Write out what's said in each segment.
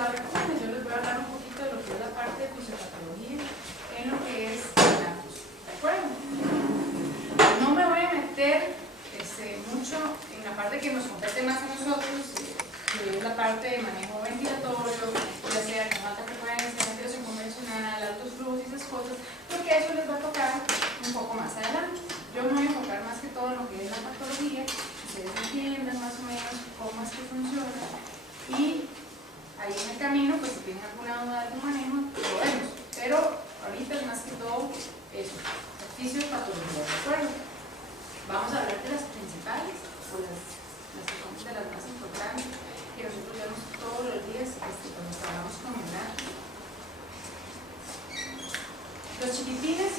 la recomiendo. Yo les voy a hablar un poquito de lo que es la parte de fisiopatología en lo que es neonatos. ¿De acuerdo? No me voy a meter mucho en la parte que nos compete más a nosotros, que es la parte de manejo ventilatorio, ya sea con alta frecuencia, ventilación convencional, altos flujos y esas cosas, porque eso les va a tocar un poco más adelante. Yo me voy a enfocar más que todo en lo que es la patología, que ustedes entiendan más o menos cómo es que funciona, y ahí en el camino, pues si tienen alguna duda de algún manejo, lo vemos. Pero ahorita es más que todo eso, fisiopatología, ¿de acuerdo? Vamos a hablar de las principales, o las que son de las más importantes, que nosotros vemos todos los días cuando trabajamos con neonatos. Los chiquitines,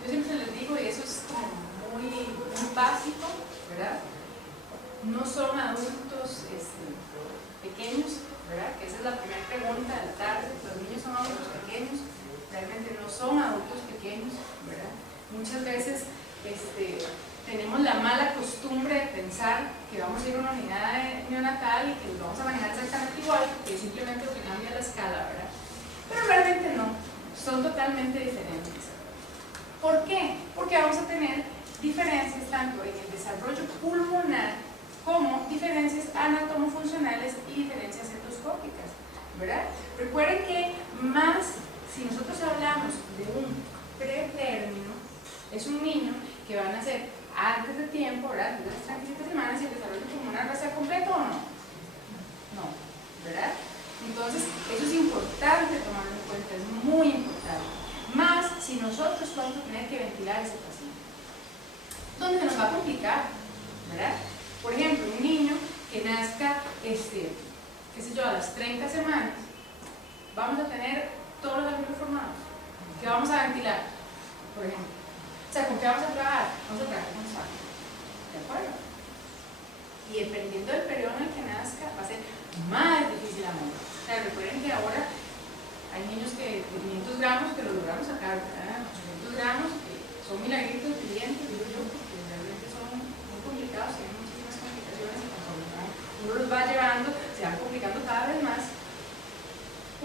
yo siempre les digo, y eso es como muy básico, ¿verdad? No son adultos pequeños, ¿verdad? Que esa es la primera pregunta de la tarde. Los niños son adultos pequeños, realmente no son adultos pequeños, ¿verdad? Muchas veces tenemos la mala costumbre de pensar que vamos a ir a una unidad neonatal y que los vamos a manejar exactamente igual, que es simplemente lo que cambia la escala, ¿verdad? Pero realmente no, son totalmente diferentes. ¿Por qué? Porque vamos a tener diferencias tanto en el desarrollo pulmonar como diferencias anatomofuncionales y diferencias endoscópicas, ¿verdad? Recuerden que más, si nosotros hablamos de un pretérmino, es un niño que va a nacer antes de tiempo, ¿verdad? Desde las 37 semanas, y el desarrollo pulmonar va a ser completo o no? No, ¿verdad? Entonces, eso es importante tomarlo en cuenta, es muy importante. Más si nosotros vamos a tener que ventilar a ese paciente, donde se nos va a complicar, ¿verdad? Por ejemplo, un niño que nazca, qué sé yo, a las 30 semanas, vamos a tener todos los alveolos formados, que vamos a ventilar, por ejemplo. O sea, ¿con qué vamos a trabajar? Vamos a trabajar con sangre, ¿de acuerdo? Y dependiendo del periodo en el que nazca, va a ser más difícil la muerte. O sea, recuerden que ahora hay niños que de 500 gramos que lo logramos sacar, ¿verdad? 500 gramos que son milagritos vivientes, digo yo, porque realmente son muy complicados, tienen muchísimas complicaciones, y conforme uno los va llevando, se van complicando cada vez más.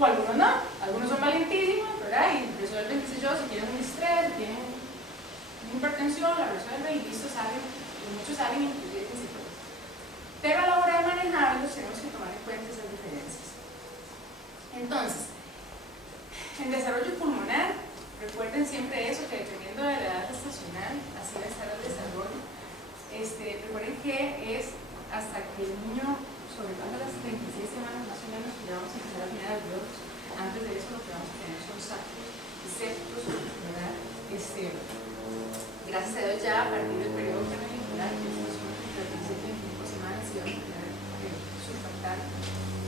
O algunos no, algunos son valientísimos, ¿verdad? Y resuelven, qué sé yo, si tienen un estrés, si tienen una hipertensión, la resuelven y listo, salen, y muchos salen inclusive sin síntomas. Pero a la hora de manejarlos tenemos que tomar en cuenta esas diferencias. Entonces, en desarrollo pulmonar, recuerden siempre eso, que dependiendo de la edad gestacional, así va a estar el desarrollo. Recuerden que es hasta que el niño sobrepasa las 36 semanas más o menos, que ya vamos a empezar a tener alveolos. Antes de eso lo que vamos a tener son sacos y septos, ¿verdad? Gracias a Dios ya a partir del periodo premenstrual, que es las 27-25 semanas, y vamos a tener surfactante.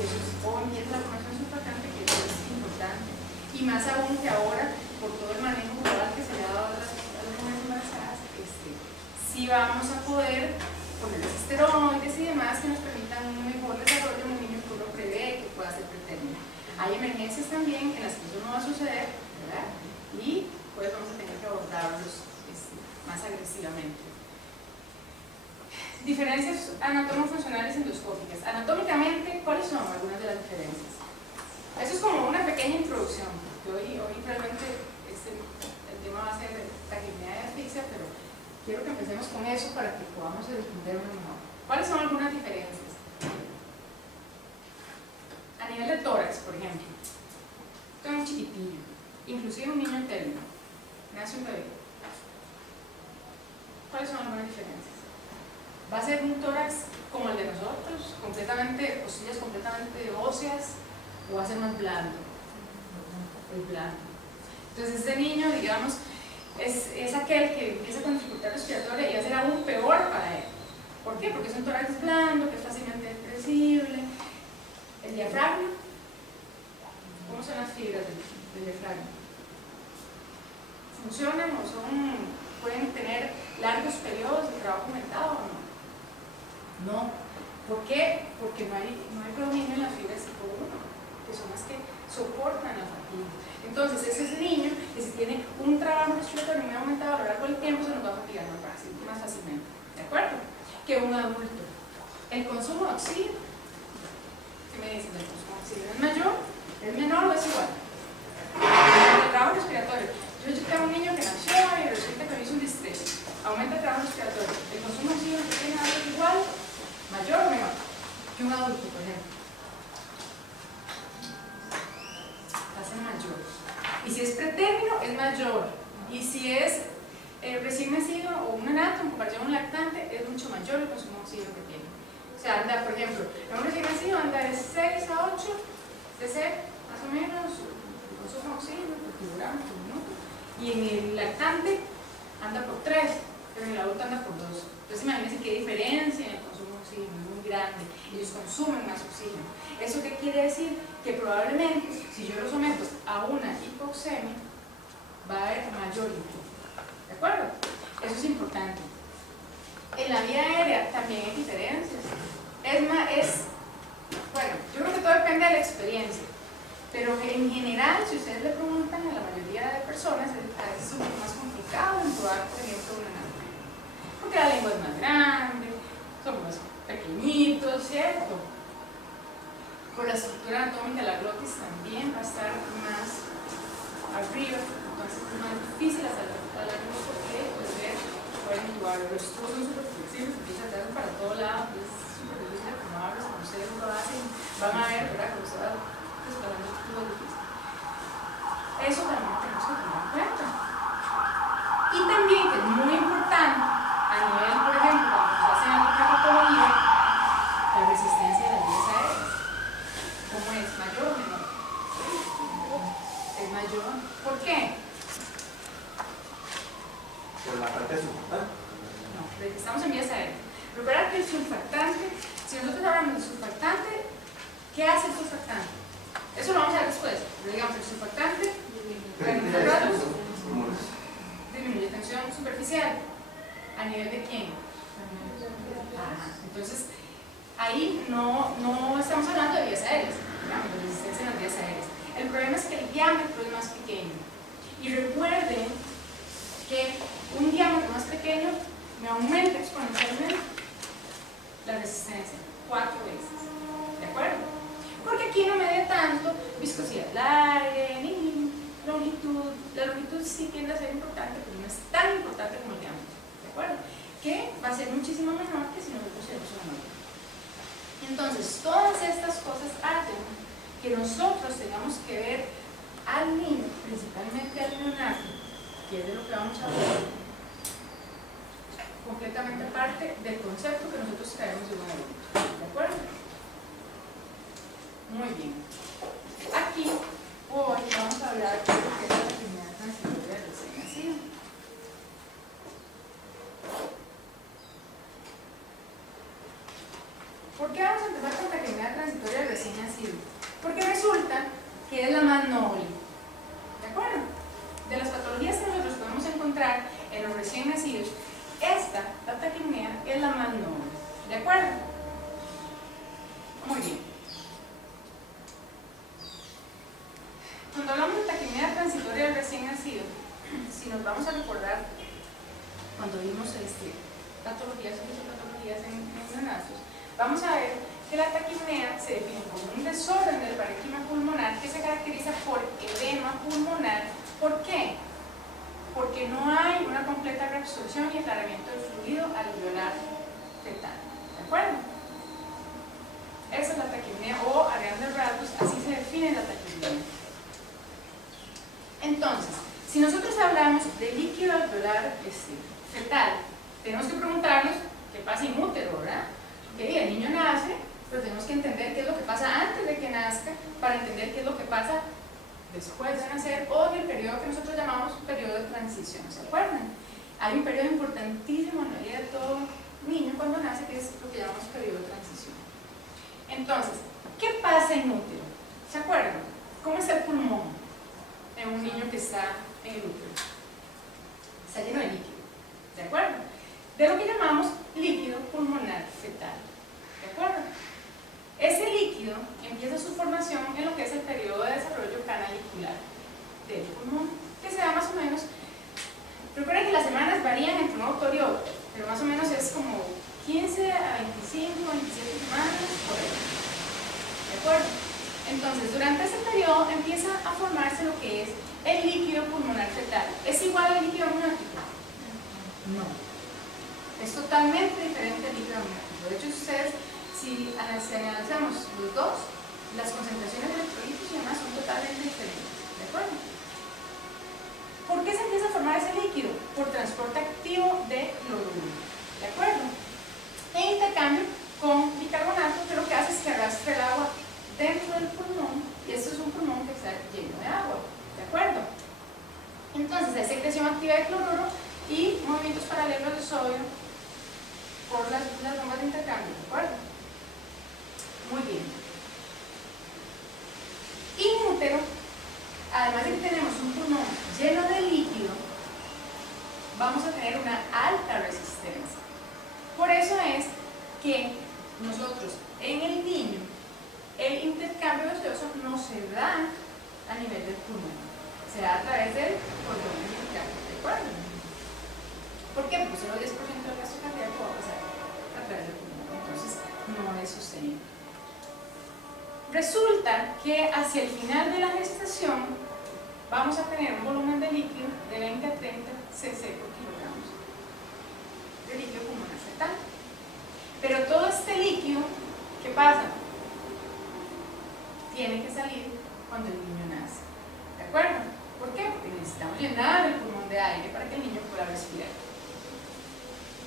Eso es, o empieza la formación surfactante, que eso es importante. Y más aún que ahora, por todo el manejo global que se le ha dado a las mujeres embarazadas, sí vamos a poder ponerles esteroides y demás que nos permitan un mejor desarrollo en un niño que uno prevé que pueda ser pretérmino. Hay emergencias también en las que eso no va a suceder, ¿verdad? Y pues vamos a tener que abordarlos más agresivamente. Diferencias anatomofuncionales endoscópicas. Anatómicamente, ¿cuáles son algunas de las diferencias? Eso es como una pequeña introducción. Hoy realmente el tema va a ser taquipnea y asfixia, pero quiero que empecemos con eso para que podamos entenderlo mejor. ¿Cuáles son algunas diferencias? A nivel de tórax, por ejemplo, tengo un chiquitillo, inclusive un niño en término, nace un bebé. ¿Cuáles son algunas diferencias? ¿Va a ser un tórax como el de nosotros, completamente, costillas completamente óseas, o va a ser más blando? Es blando. Entonces este niño, digamos, es aquel que empieza con dificultad respiratoria y va a ser aún peor para él. ¿Por qué? Porque es un tórax blando, que es fácilmente depresible. El diafragma, ¿cómo son las fibras del diafragma? ¿Funcionan o pueden tener largos periodos de trabajo aumentado o no? No. ¿Por qué? Porque no hay predominio en las fibras tipo 1, que son las que soportan la fatiga. Entonces, ese es el niño que si tiene un trabajo respiratorio muy aumentado a lo largo del tiempo, se nos va a fatigar más fácilmente. ¿De acuerdo? Que un adulto. El consumo de oxígeno, ¿qué me dicen del consumo de oxígeno? Es Y si es pretérmino, es mayor. Y si es recién nacido o un neonato en comparación a un lactante, es mucho mayor el consumo de oxígeno que tiene. O sea, anda, por ejemplo, en un recién nacido anda de 6 a 8 cc, más o menos, el consumo de oxígeno por kilogramo por minuto. Y en el lactante anda por 3, pero en el adulto anda por 2. Entonces imagínense qué diferencia en el consumo de oxígeno, es muy grande. Ellos consumen más oxígeno. ¿Eso qué quiere decir? Que probablemente, si yo lo someto a una hipoxemia, va a haber mayor input. ¿De acuerdo? Eso es importante. En la vía aérea también hay diferencias. Bueno, yo creo que todo depende de la experiencia, pero en general, si ustedes le preguntan a la mayoría de personas, a veces es un poco más complicado intubar, por ejemplo, una náusea. Porque la lengua es más grande, son más pequeñitos, ¿cierto? Por la estructura anatómica, la glotis también va a estar más arriba, entonces es más difícil hacer la lengua porque pueden intubar. Los estudios son súper flexibles, empiezan a darse para todo lado, es súper difícil, como hablas, cuando ustedes lo hacen, van a ver, ¿verdad? Cuando se va disparando el tubo difícil. Eso también tenemos que tener en cuenta. Y también, que es muy importante, a nivel, por ejemplo, cuando se hace alguna patología, la resistencia de las vías aéreas. ¿Cómo es? ¿Mayor o menor? Es mayor. ¿Por qué? Por la parte de surfactante. No, de que estamos en vías aéreas. Recuerda que el surfactante, si nosotros hablamos de surfactante, ¿qué hace el surfactante? Eso lo vamos a ver después. Pero digamos, el surfactante disminuye tensión superficial. ¿A nivel de quién? Entonces, ahí no estamos hablando de vías aéreas, digamos, de resistencia en las vías aéreas. El problema es que el diámetro es más pequeño. Y recuerden que un diámetro más pequeño me aumenta exponencialmente la resistencia 4 veces. ¿De acuerdo? Porque aquí no mide tanto viscosidad del aire, ni longitud. La longitud sí tiende a ser importante, pero no es tan importante como el diámetro. ¿De acuerdo? Que va a ser muchísimo menor que si nosotros hacemos una nota. Entonces, todas estas cosas hacen que nosotros tengamos que ver al niño, principalmente al neonato, que es de lo que vamos a hablar, completamente parte del concepto que nosotros traemos de un adulto. ¿De acuerdo? Muy bien. Aquí hoy vamos a hablar de lo que es la enfermedad transitoria del recién nacido. ¿Por qué vamos a empezar con la enfermedad transitoria del recién nacido? Porque resulta que es la más noble. ¿De acuerdo? De las patologías que nosotros podemos encontrar en los recién nacidos, la taquipnea, es la más noble. ¿De acuerdo? Muy bien. Cuando hablamos de taquipnea transitoria del recién nacido, si nos vamos a recordar cuando vimos patologías en neonatos, vamos a ver que la taquipnea se define como un desorden del parénquima pulmonar que se caracteriza por edema pulmonar. ¿Por qué? Porque no hay una completa reabsorción y aclaramiento del fluido alveolar fetal. ¿De acuerdo? Esa es la taquipnea, o a grandes rasgos, así se define la taquipnea. Entonces, si nosotros hablamos de líquido alveolar fetal, tenemos que preguntarnos qué pasa in útero, ¿verdad? Okay, el niño nace, pero tenemos que entender qué es lo que pasa antes de que nazca para entender qué es lo que pasa después de nacer o en el periodo que nosotros llamamos periodo de transición. ¿Se acuerdan? Hay un periodo importantísimo en la vida de todo niño cuando nace, que es lo que llamamos periodo de transición. Entonces, ¿qué pasa en útero? ¿Se acuerdan? ¿Cómo está el pulmón en un niño que está en el útero? Está lleno de líquido. ¿De acuerdo? De lo que llamamos líquido pulmonar fetal. ¿De acuerdo? Ese líquido empieza su formación en lo que es el periodo de desarrollo canalicular del pulmón, que se da más o menos, recuerden que las semanas varían entre un autor y otro, pero más o menos es como 15 a 25, 27 semanas, por ahí. ¿De acuerdo? Entonces, durante ese periodo empieza a formarse lo que es el líquido pulmonar fetal. ¿Es igual al líquido amniótico? No. Es totalmente diferente al líquido amniótico. De hecho, ustedes, si analizamos los dos, las concentraciones de electrolitos y demás son totalmente diferentes. ¿De acuerdo? ¿Por qué se empieza a formar ese líquido? Por transporte activo de cloruro, ¿de acuerdo? En intercambio con bicarbonato, que lo que hace es que arrastre el agua dentro del pulmón, y esto es un pulmón que está lleno de agua, ¿de acuerdo? Entonces hay secreción activa de cloruro y movimientos paralelos de sodio por las bombas de intercambio, ¿de acuerdo? Muy bien. Inútero, además de que tenemos un pulmón lleno de líquido, vamos a tener una alta resistencia. Por eso es que nosotros en el niño el intercambio gaseoso no se da a nivel del pulmón, se da a través del cordón umbilical, ¿de acuerdo? ¿Por qué? Porque solo 10% del gasto cardíaco va a pasar a través del pulmón, entonces no es sostenible. Resulta que hacia el final de la gestación vamos a tener un volumen de líquido de 20 a 30 cc por kilogramos de líquido pulmonar fetal. Pero todo este líquido, ¿qué pasa? Tiene que salir cuando el niño nace, ¿de acuerdo? ¿Por qué? Porque necesitamos llenar el pulmón de aire para que el niño pueda respirar.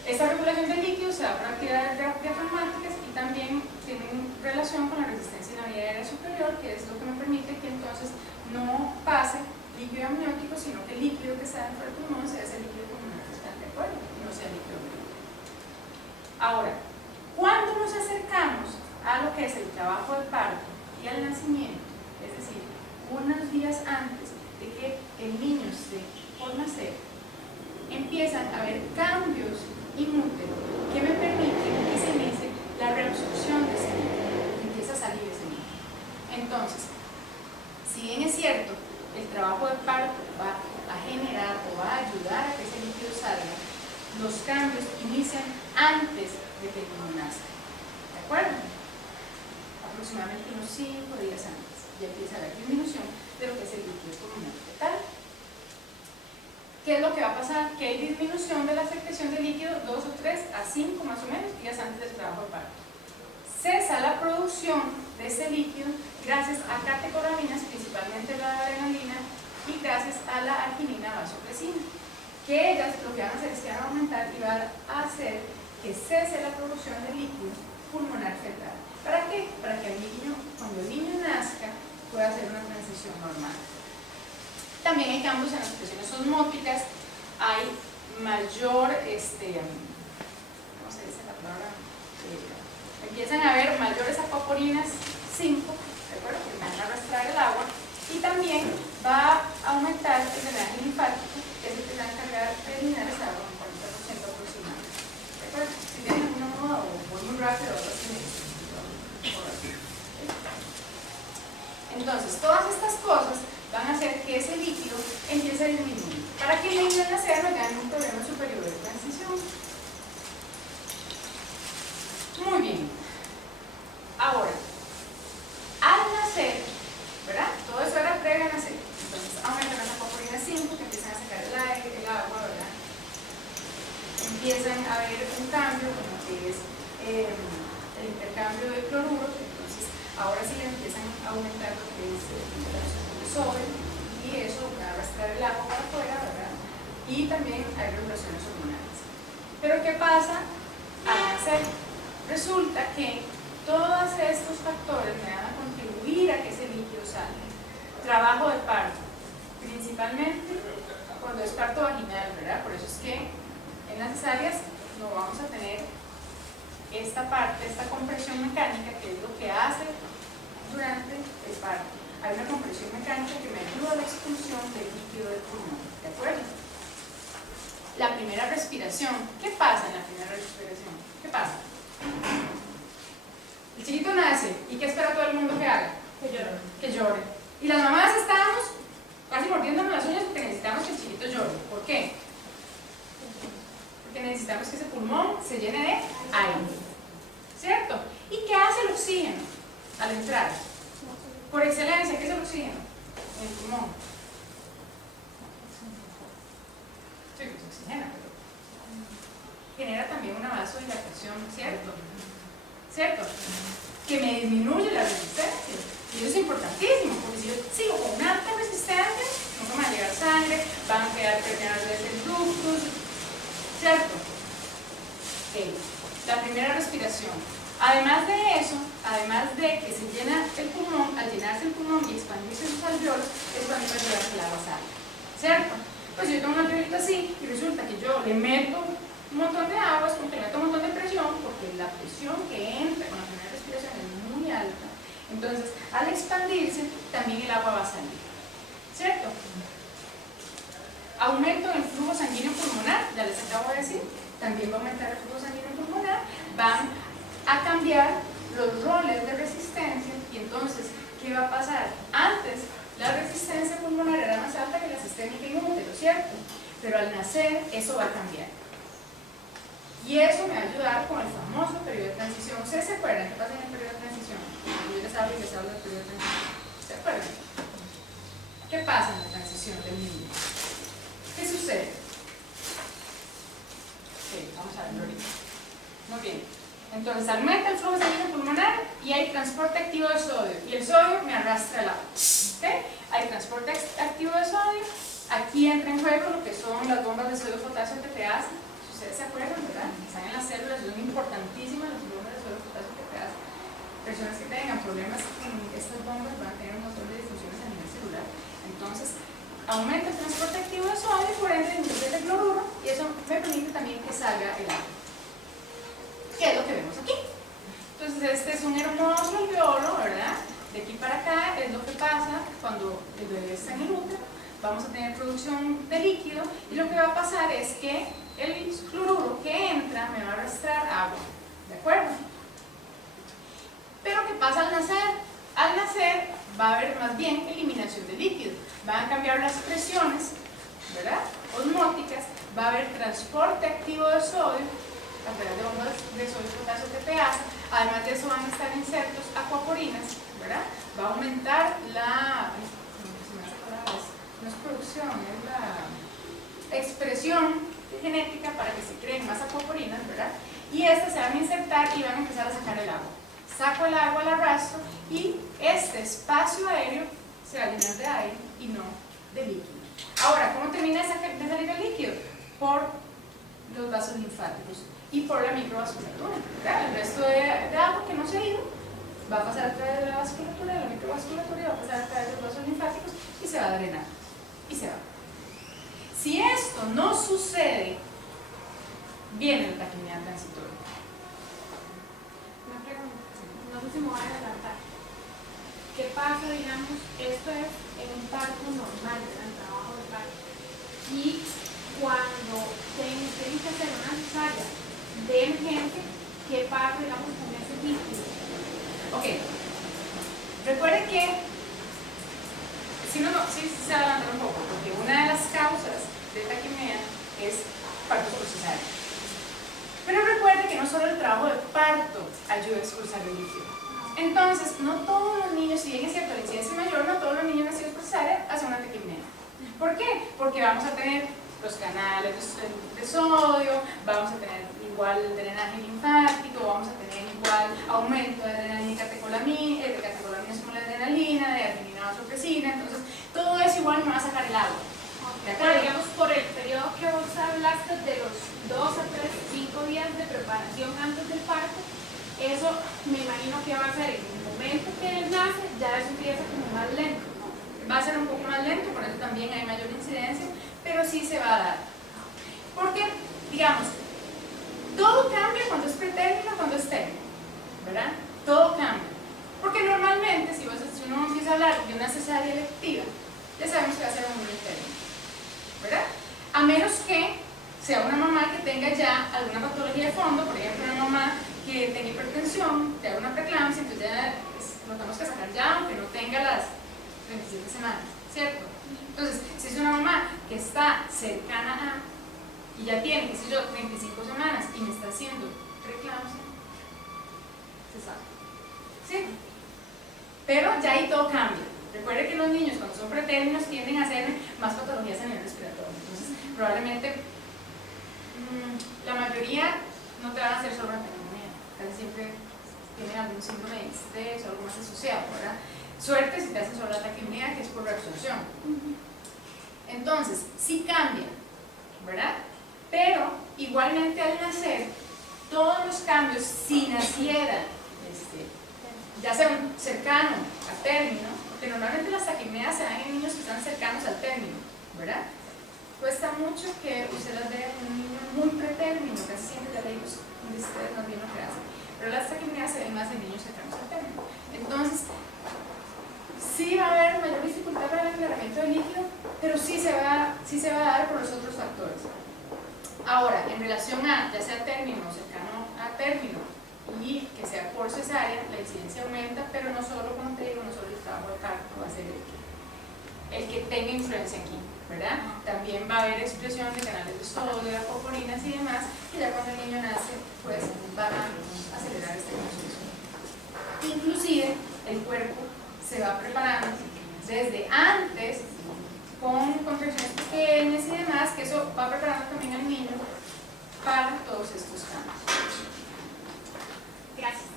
Esta regulación del líquido se da por actividades diafragmáticas y también tienen relación con la resistencia en la vía aérea superior, que es lo que me permite que entonces no pase líquido amniótico, sino que el líquido que está dentro del pulmón sea ese líquido pulmonar fetal, ¿de acuerdo? Y no sea líquido amniótico. Ahora, cuando nos acercamos a lo que es el trabajo de parto y al nacimiento, es decir, unos días antes de que el niño esté por nacer, empiezan a haber cambios inútero que me permiten que se inicie la reabsorción de ese líquido, empieza a salir ese líquido. Entonces, si bien es cierto, el trabajo de parto va a generar o va a ayudar a que ese líquido salga, los cambios inician antes de que el niño nazca, ¿de acuerdo? Aproximadamente unos 5 días antes ya empieza la disminución de lo que es el líquido pulmonar fetal. ¿Qué es lo que va a pasar? Que hay disminución de la secreción de líquido 2 o 3 a 5 más o menos días antes del trabajo de parto. Cesa la producción de ese líquido gracias a catecolaminas, principalmente la adrenalina, y gracias a la arginina vasopresina, que ellas lo que van a hacer es que van a aumentar y van a hacer que cese la producción de líquido pulmonar fetal. ¿Para qué? Para que el niño, cuando el niño nazca, pueda hacer una transición normal. También hay cambios en las presiones osmóticas, hay mayor, ¿cómo se dice la palabra? Empiezan a haber mayores acuaporinas 5, ¿de acuerdo? Que van a arrastrar el agua, y también va a aumentar el drenaje linfático, que es el que se va a encargar de eliminar esa agua un 40% aproximadamente. ¿De acuerdo? Si tienen alguna moda o voy muy rápido, entonces, todas estas cosas van a hacer que ese líquido empiece a disminuir, para que el niño al nacer no tenga un problema superior de transición. Muy bien. Ahora, al nacer, ¿verdad? Todo eso era previo a nacer. Entonces, aumentan las acuaporinas 5, que empiezan a sacar el aire, el agua, ¿verdad? Empiezan a haber un cambio, como que es el intercambio de cloruro, entonces ahora sí empiezan a aumentar lo que es la absorción de sodio, y eso va a arrastrar el agua para afuera, ¿verdad? Y también hay regulaciones hormonales. Pero ¿qué pasa al nacer? Resulta que todos estos factores me van a contribuir a que ese líquido salga. Trabajo de parto, principalmente cuando es parto vaginal, ¿verdad? Por eso es que en las cesáreas no vamos a tener esta parte, esta compresión mecánica, que es lo que hace durante el parto. Hay una compresión mecánica que me ayuda a la expulsión del líquido del pulmón, ¿de acuerdo? La primera respiración. ¿Qué pasa en la primera respiración? ¿Qué pasa? El chiquito nace, ¿y qué espera todo el mundo que haga? Que llore. Que llore. Y las mamás estábamos casi mordiéndonos las uñas porque necesitamos que el chiquito llore. ¿Por qué? Porque necesitamos que ese pulmón se llene de aire, ¿cierto? ¿Y qué hace el oxígeno al entrar? Por excelencia, ¿qué es el oxígeno? En el pulmón. Sí, pues oxigena, pero genera también una vasodilatación, ¿cierto? ¿Cierto? Que me disminuye la resistencia. Y eso es importantísimo, porque si yo sigo con una alta resistencia, no me va a llegar sangre, van a Además de eso, además de que se llena el pulmón, al llenarse el pulmón y expandirse sus alveolos, es cuando va a llegar que el agua sale, ¿cierto? Pues yo tengo una alveolita así y resulta que yo le meto un montón de agua, es como que le meto un montón de presión, porque la presión que entra con la primera respiración es muy alta. Entonces, al expandirse, también el agua va a salir, ¿cierto? Aumento en el flujo sanguíneo pulmonar, ya les acabo de decir, también va a aumentar el flujo sanguíneo pulmonar, van a cambiar los roles de resistencia y entonces, ¿qué va a pasar? Antes, la resistencia pulmonar era más alta que la sistémica y útero, ¿cierto? Pero al nacer, eso va a cambiar. Y eso me va a ayudar con el famoso periodo de transición. ¿Ustedes se acuerdan qué pasa en el periodo de transición? Yo les hablo del periodo de transición. ¿Se acuerdan? ¿Qué pasa en la transición del niño? ¿Qué sucede? Ok, vamos a verlo ahorita. Muy bien. Entonces, aumenta el flujo sanguíneo pulmonar y hay transporte activo de sodio. Y el sodio me arrastra el agua. ¿Okay? Hay transporte activo de sodio. Aquí entra en juego lo que son las bombas de sodio, potasio, TPA. Ustedes se acuerdan, ¿verdad? Están en las células, son importantísimas las bombas de sodio, potasio, TPA. Personas que tengan problemas con estas bombas van a tener un montón de disfunciones a nivel celular. Entonces, aumenta el transporte activo de sodio, por ende disminuye el cloruro, y eso me permite también que salga el agua. ¿Qué es lo que vemos aquí? Entonces, este es un hermoso alveolo, ¿verdad? De aquí para acá es lo que pasa cuando el bebé está en el útero. Vamos a tener producción de líquido, y lo que va a pasar es que el cloruro que entra me va a arrastrar agua, ¿de acuerdo? Pero ¿qué pasa al nacer? Al nacer va a haber más bien eliminación de líquido, van a cambiar las presiones, ¿verdad? Osmóticas, va a haber transporte activo de sodio a través de bombas de sodio, potasio, TPA. Además de eso van a estar insertos acuaporinas, ¿verdad? Va a aumentar la, no es producción, es la expresión genética para que se creen más acuaporinas, ¿verdad? Y estas se van a insertar y van a empezar a sacar el agua. Saco el agua, la arrastro y este espacio aéreo se va a llenar de aire y no de líquido. Ahora, ¿cómo termina de salir el líquido? Por los vasos linfáticos y por la microvasculatura, ¿verdad? El resto de agua que no se ha ido va a pasar a través de la vasculatura, de la microvasculatura, y va a pasar a través de los vasos linfáticos y se va a drenar y se va. Si esto no sucede, viene la taquimia transitoria. Una pregunta, no sé si me voy a adelantar. ¿Qué pasa, digamos, esto es en un parto normal, en el trabajo de parto? Y cuando tienen que hacer una cesárea de emergencia, ¿qué pasa, digamos, con ese líquido? Ok, recuerden que si se adelantan un poco, porque una de las causas de taquimia es parto por cesárea. Pero recuerden que no solo el trabajo de parto ayuda a expulsar el líquido. Entonces, no todos los niños, si bien es cierto la incidencia mayor, no todos los niños nacidos por cesárea hacen una taquimia. ¿Por qué? Porque vamos a tener los canales de sodio, vamos a tener igual drenaje linfático, vamos a tener igual aumento de adrenalina y catecolamina, de catecolaminas como la adrenalina, de arginina o vasopresina. Entonces, todo eso igual me va a sacar el agua. Pero digamos, por el periodo que vos hablaste de los 2 a 3, 5 días de preparación antes del parto, eso me imagino que va a ser en el momento que él nace, ya eso empieza como más lento, ¿no? Va a ser un poco más lento, por eso también hay mayor incidencia, pero sí se va a dar. Porque, digamos, todo cambia cuando es pretérmino, cuando es término, ¿verdad? Todo cambia. Porque normalmente, si uno empieza a hablar de una cesárea electiva, ya sabemos que va a ser un niño término, ¿verdad? A menos que sea una mamá que tenga ya alguna patología de fondo, por ejemplo, una mamá que tenga hipertensión, que haga una preeclampsia, entonces ya lo tenemos que sacar ya, aunque no tenga las 27 semanas, ¿cierto? Entonces, si es una mamá que está cercana a y ya tiene, qué sé yo, 35 semanas y me está haciendo preeclampsia, se sabe, ¿sí? Pero ya ahí todo cambia. Recuerde que los niños cuando son pretérminos tienden a hacer más patologías a nivel respiratorio, entonces probablemente la mayoría no te van a hacer solo una taquimia, casi siempre tienen algún síndrome de estrés o algo más asociado, ¿verdad? Suerte si te hacen solo la taquimia, que es por reabsorción. Entonces, sí cambia, ¿verdad? Pero igualmente al nacer, todos los cambios, si naciera ya sea un cercano al término, porque normalmente las taquipneas se dan en niños que están cercanos al término, ¿verdad? Cuesta mucho que usted las vea en un niño muy pretérmino, casi siempre ya leímos de ustedes más bien lo que hacen, pero las taquipneas se ven más en niños cercanos al término. Entonces, sí va a haber mayor dificultad para el aclaramiento del líquido, pero sí se va a dar por los otros factores. Ahora, en relación a, ya sea término o cercano a término, y que sea por cesárea, la incidencia aumenta, pero no solo, como te digo, no solo el trabajo de parto va a ser el que tenga influencia aquí, ¿verdad? También va a haber expresión de canales de sodio, de apoporinas y demás, que ya cuando el niño nace, pues van a acelerar este proceso. Inclusive, el cuerpo se va preparando desde antes, con contracciones pequeñas y demás, que eso va preparando también al niño para todos estos cambios. Gracias.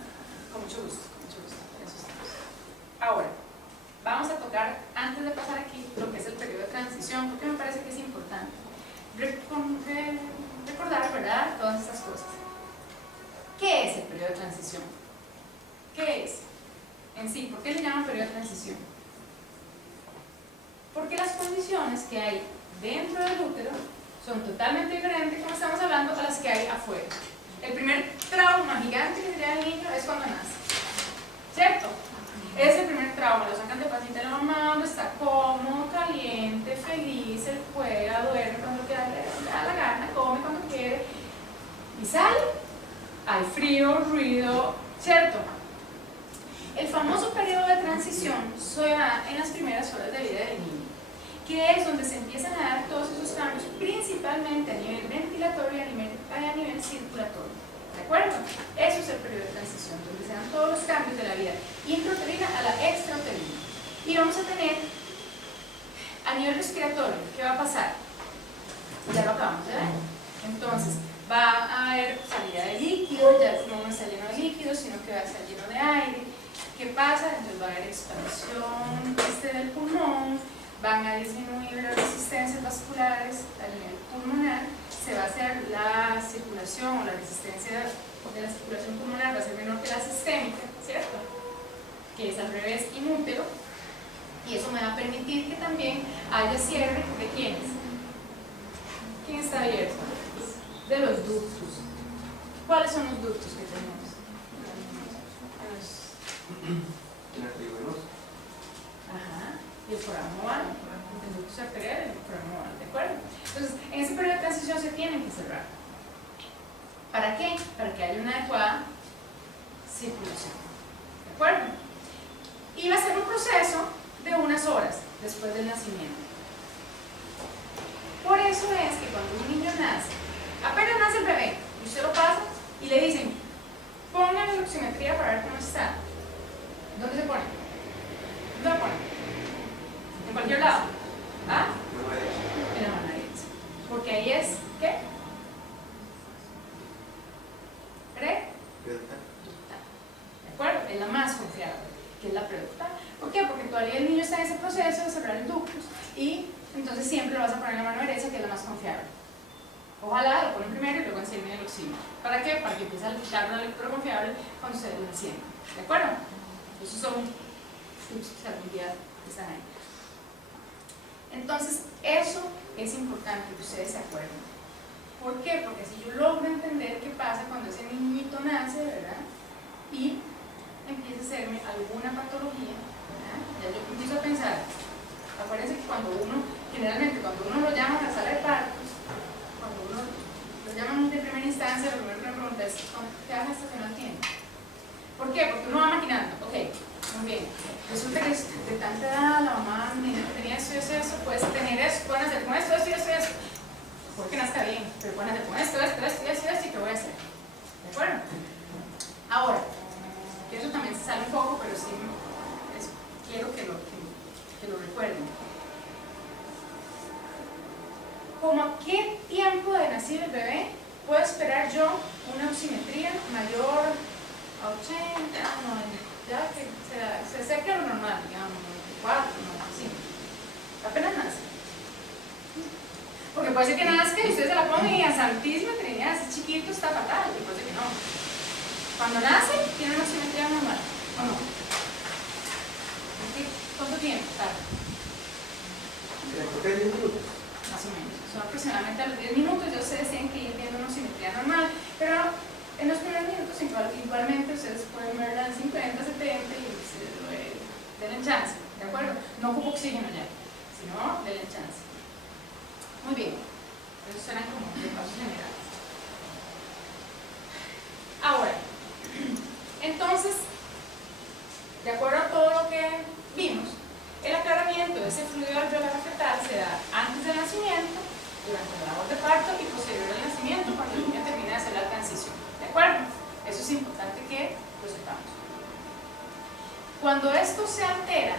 Con mucho gusto, con mucho gusto. Eso estamos. Ahora, vamos a tocar, antes de pasar aquí, lo que es el periodo de transición, porque me parece que es importante recordar, ¿verdad?, todas estas cosas. ¿Qué es el periodo de transición? ¿Qué es? En sí, ¿por qué le llaman periodo de transición? Porque las condiciones que hay dentro del útero son totalmente diferentes, como estamos hablando, a las que hay afuera. El primer trauma gigante que se le da al niño es cuando nace, ¿cierto? Es el primer trauma, lo sacan de pancita de la mamá, donde está cómodo, caliente, feliz, él juega, duerme cuando le da la gana, come cuando quiere, y sale, hay frío, ruido, ¿cierto? El famoso periodo de transición se da en las primeras horas de vida del niño, que es donde se empiezan a dar todos esos cambios, principalmente a nivel ventilatorio y a nivel circulatorio. ¿De acuerdo? Eso es el periodo de transición, donde se dan todos los cambios de la vida intrauterina a la extrauterina. Y vamos a tener, a nivel respiratorio, ¿qué va a pasar? Ya lo acabamos de ver. Entonces, va a haber salida de líquido, ya no va a estar lleno de líquido, sino que va a estar lleno de aire. ¿Qué pasa? Entonces va a haber expansión del pulmón, van a disminuir las resistencias vasculares a nivel pulmonar, se va a hacer la circulación o la resistencia de la circulación pulmonar va a ser menor que la sistémica, ¿cierto? Que es al revés inútero, y eso me va a permitir que también haya cierre de quiénes. ¿Quién está abierto? De los ductos. ¿Cuáles son los ductos que tenemos? El arteriovenoso. Ajá, y el foramen oval, el ducto arterial y el foramen oval, ¿de acuerdo? Entonces, en ese periodo de transición se tienen que cerrar. ¿Para qué? Para que haya una adecuada circulación, ¿de acuerdo? Y va a ser un proceso de unas horas después del nacimiento. Por eso es que cuando un niño nace, apenas nace el bebé, y usted lo pasa y le dicen, póngale la oximetría para ver cómo está. ¿Dónde se pone? ¿Dónde se pone? ¿En cualquier lado? ¿Ah? En la mano derecha. Porque ahí es, ¿qué? Preductal. ¿De acuerdo? Es la más confiable, que es la preductal. ¿Por qué? Porque todavía el niño está en ese proceso de cerrar el ductus y entonces siempre lo vas a poner en la mano derecha, que es la más confiable. Ojalá lo ponen primero y luego encienden el oxígeno. ¿Para qué? Para que empiece a dictar una lectura confiable cuando se lo enciende. ¿De acuerdo? Esos son tips que algún día están ahí. Entonces, eso es importante que ustedes se acuerden. ¿Por qué? Porque si yo logro entender qué pasa cuando ese niñito nace, ¿verdad? Y empieza a hacerme alguna patología, ¿verdad? Ya yo empiezo a pensar. Acuérdense que generalmente cuando uno lo llama a la sala de partos, cuando uno lo llaman de primera instancia, lo primero que me pregunta es, ¿qué hace hasta que no atiende? ¿Por qué? Porque uno va maquinando. Ok, muy bien. Resulta que de tanta edad la mamá me dijo que tenía eso y eso, puedes tener eso, pueden hacer con esto, esto y esto y esto. Puede que nazca bien, pero pueden hacer con esto, esto, esto y esto y esto, y ¿qué voy a hacer? ¿De acuerdo? Ahora, eso también se sale un poco, pero sí quiero que lo recuerden. ¿Cómo a qué tiempo de nacido el bebé puedo esperar yo una oximetría mayor a 80, 90? Ya que se acerca a lo normal, digamos, 94, 95. Apenas nace. Porque puede ser que nazca y usted se la pone y a Santísima Trinidad, ese chiquito está fatal, y puede ser que no. Cuando nace, tiene una simetría normal, ¿o no? ¿Cuánto tiempo tarda? ¿Por qué 10 minutos? Más o menos. Son aproximadamente a los 10 minutos. Ya ustedes tienen que ir viendo una simetría normal, pero en los primeros minutos igualmente ustedes pueden verla en 50, 70 y se denle chance, ¿de acuerdo? No ocupa oxígeno ya, sino denle chance. Muy bien. Esos serán como los pasos generales. Ahora, entonces, de acuerdo a todo lo que vimos, el aclaramiento de ese fluido alveolar fetal se da antes del nacimiento, durante la labor de parto y posterior al nacimiento, cuando el niño termina de hacer la transición. ¿De acuerdo? Eso es importante que lo sepamos. Cuando esto se altera,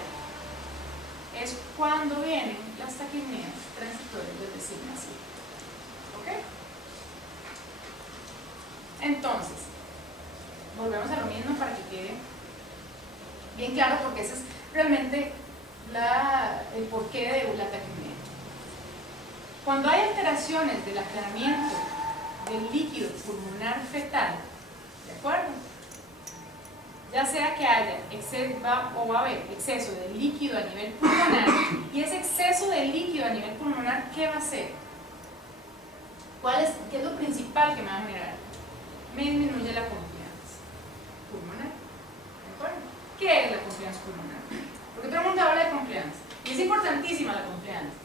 es cuando vienen las taquipneas transitorias del recién nacido. ¿Ok? Entonces, volvemos a lo mismo para que quede bien claro, porque ese es realmente el porqué de la taquipnea. Cuando hay alteraciones del aclaramiento del líquido pulmonar fetal, ¿de acuerdo? Ya sea que haya va a haber exceso de líquido a nivel pulmonar, y ese exceso de líquido a nivel pulmonar, ¿qué va a hacer? ¿Qué es lo principal que me va a generar? Me disminuye la confianza pulmonar. ¿De acuerdo? ¿Qué es la confianza pulmonar? Porque todo el mundo habla de confianza. Y es importantísima la confianza.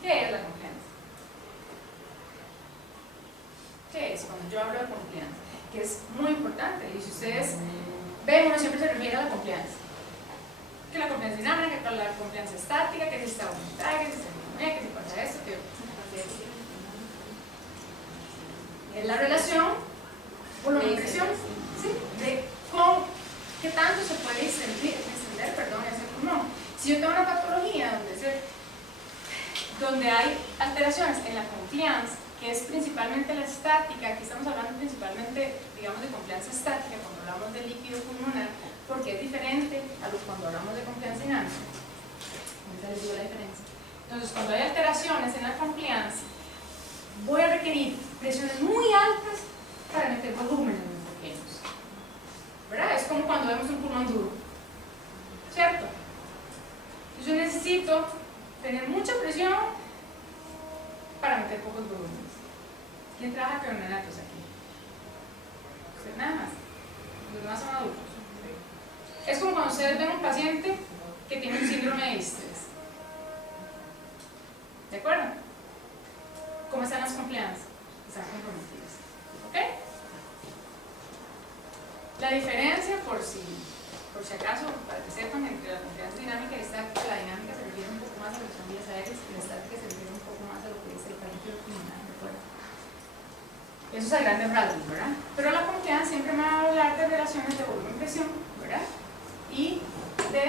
¿Qué es la confianza? ¿Qué es cuando yo hablo de confianza? Que es muy importante. Y si ustedes ven, uno siempre se refiere a la confianza. Que la confianza dinámica, que la confianza estática, que si está voluntaria, que si está disminuida, que si pasa esto, que es la relación volumen-presión, ¿sí? De qué tanto se puede extender, ese pulmón. Si yo tengo una patología donde hay alteraciones en la confianza, que es principalmente la estática, aquí estamos hablando principalmente, digamos, de confianza estática cuando hablamos de líquido pulmonar, porque es diferente a cuando hablamos de confianza dinámica. Ahorita les digo la diferencia. Entonces, cuando hay alteraciones en la confianza, voy a requerir presiones muy altas para meter volúmenes muy pequeños, ¿verdad? Es como cuando vemos un pulmón duro, ¿cierto? Yo necesito tener mucha presión para meter pocos volúmenes. ¿Quién trabaja con neonatos aquí? Usted nada más. Los demás son adultos. Es como cuando ustedes ven un paciente que tiene un síndrome de distrés. ¿De acuerdo? ¿Cómo están las confianzas? Están comprometidas. ¿Ok? La diferencia, por si acaso, para que sepan, entre la confianza dinámica y estática, la dinámica se refiere un poco más a lo que son vías aéreas y la estática se refiere un poco más a lo que es el parénquima pulmonar, ¿de acuerdo? Eso es a grandes rasgos, ¿verdad? Pero la confianza siempre me va a hablar de relaciones de volumen-presión, ¿verdad? Y de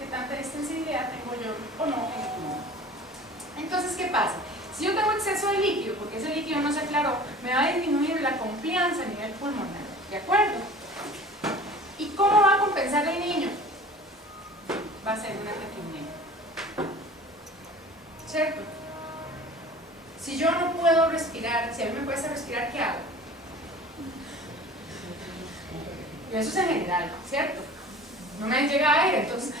qué tanta extensibilidad tengo yo o no en el pulmón. Entonces, ¿qué pasa? Si yo tengo exceso de líquido, porque ese líquido no se aclaró, me va a disminuir la confianza a nivel pulmonar, ¿de acuerdo? ¿Y cómo va a compensar el niño? Va a ser una taquipnea, ¿cierto? Si yo no puedo respirar, si a mí me cuesta respirar, ¿qué hago? Y eso es en general, ¿cierto? No me llega aire, entonces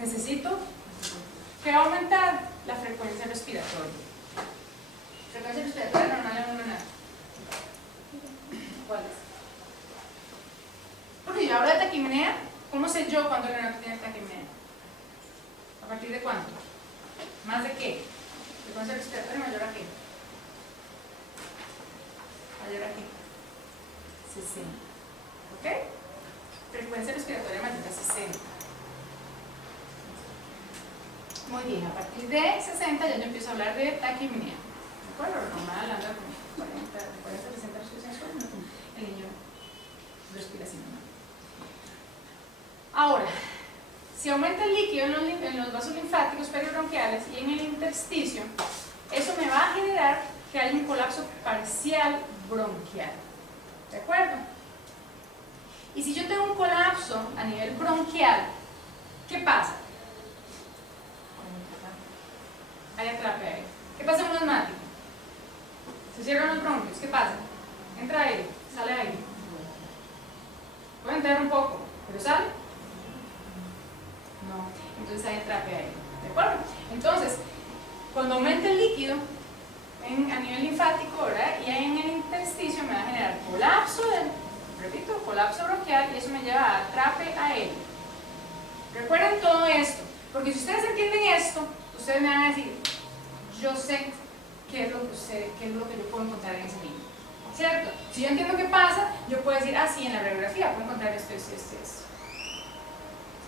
necesito que aumentar la frecuencia respiratoria. Frecuencia respiratoria normal en un neonato. ¿Cuál es? Porque yo hablo de taquipnea, ¿cómo sé yo cuando el neonato tiene taquipnea? ¿A partir de cuánto? ¿Más de qué? Frecuencia respiratoria mayor a qué? ¿Mayor a qué? 60. ¿Ok? Frecuencia respiratoria mayor a 60. Muy bien, a partir de 60 ya yo empiezo a hablar de taquipnea. ¿De acuerdo? Normal hablando de 40, 60 respiraciones por minuto. El niño respira sin normal. Ahora, si aumenta el líquido en los vasos linfáticos peribronquiales y en el intersticio, eso me va a generar que haya un colapso parcial bronquial. ¿De acuerdo? Y si yo tengo un colapso a nivel bronquial, ¿qué pasa? Hay atrape aire. ¿Qué pasa en un asmático? Se cierran los bronquios, ¿qué pasa? Entra aire, sale aire. no. Entonces hay atrape ahí, ¿de acuerdo? Entonces, cuando aumenta el líquido a nivel linfático, ¿verdad? Y ahí en el intersticio me va a generar colapso repito, colapso bronquial, y eso me lleva a atrape aéreo. Recuerden todo esto, porque si ustedes entienden esto, ustedes me van a decir, yo sé qué es lo que yo puedo encontrar en ese niño, ¿cierto? Si yo entiendo qué pasa, yo puedo decir, ah, sí, en la radiografía puedo encontrar esto.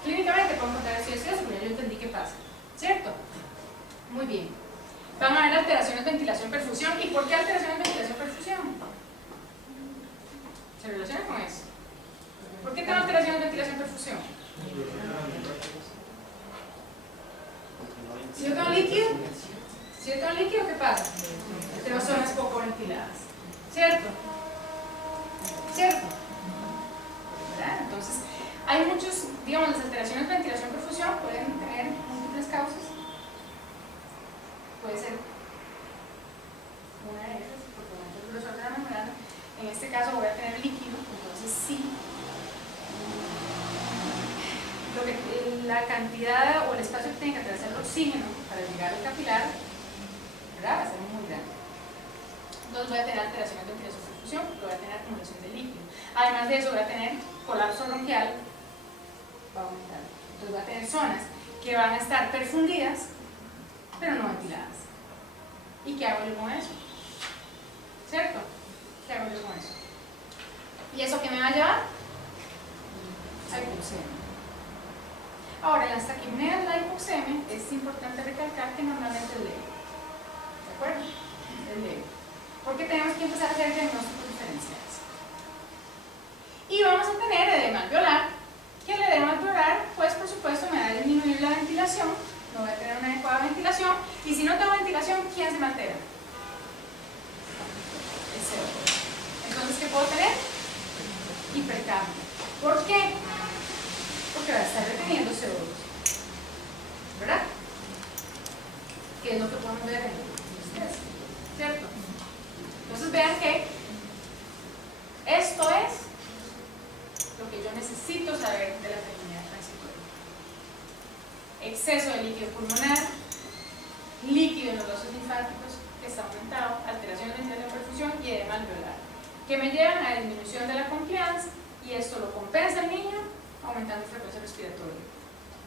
Clínicamente puedo encontrar esto, porque yo entendí qué pasa, ¿cierto? Muy bien. Van a haber alteraciones de ventilación-perfusión. ¿Y por qué alteraciones de ventilación-perfusión? Se relaciona con eso. ¿Por qué tengo alteraciones de ventilación-perfusión? Si yo tengo líquido, ¿qué pasa? Tengo zonas poco ventiladas, ¿cierto? ¿Cierto? ¿Verdad? Entonces, hay muchos, digamos, las alteraciones de ventilación-perfusión pueden tener múltiples causas. Puede ser una de esas, porque el grosor de la membrana, en este caso voy a tener líquido, entonces sí, la cantidad o el espacio que tiene que atravesar el oxígeno para llegar al capilar, ¿verdad? Va a ser muy grande. Entonces voy a tener alteraciones de ventilación-perfusión, porque voy a tener acumulación de líquido. Además de eso voy a tener colapso bronquial, va a aumentar. Entonces voy a tener zonas que van a estar perfundidas, pero no ventiladas. ¿Y qué hago yo con eso? ¿Cierto? ¿Qué hago yo con eso? ¿Y eso qué me va a llevar? A hipoxemia. Ahora, en las taquipneas, la hipoxemia, es importante recalcar que normalmente es leve. ¿De acuerdo? Es leve. Porque tenemos que empezar a hacer diagnósticos diferenciales. Y vamos a tener edema alveolar, que el edema alveolar, pues por supuesto, me va a disminuir la ventilación. No voy a tener una adecuada ventilación, y si no tengo ventilación, ¿quién se me altera? El CO2. Entonces, ¿qué puedo tener? Hipercambio. ¿Por qué? Porque va a estar reteniendo CO2, ¿verdad? ¿Qué es lo que podemos ver en el estrés? ¿Cierto? Entonces vean que esto es lo que yo necesito saber de la enfermedad transitoria. Exceso de líquido pulmonar, líquido en los vasos linfáticos que está aumentado, alteraciones de ventilación-perfusión y edema alveolar, que me llevan a disminución de la compliance, y esto lo compensa el niño aumentando frecuencia respiratoria.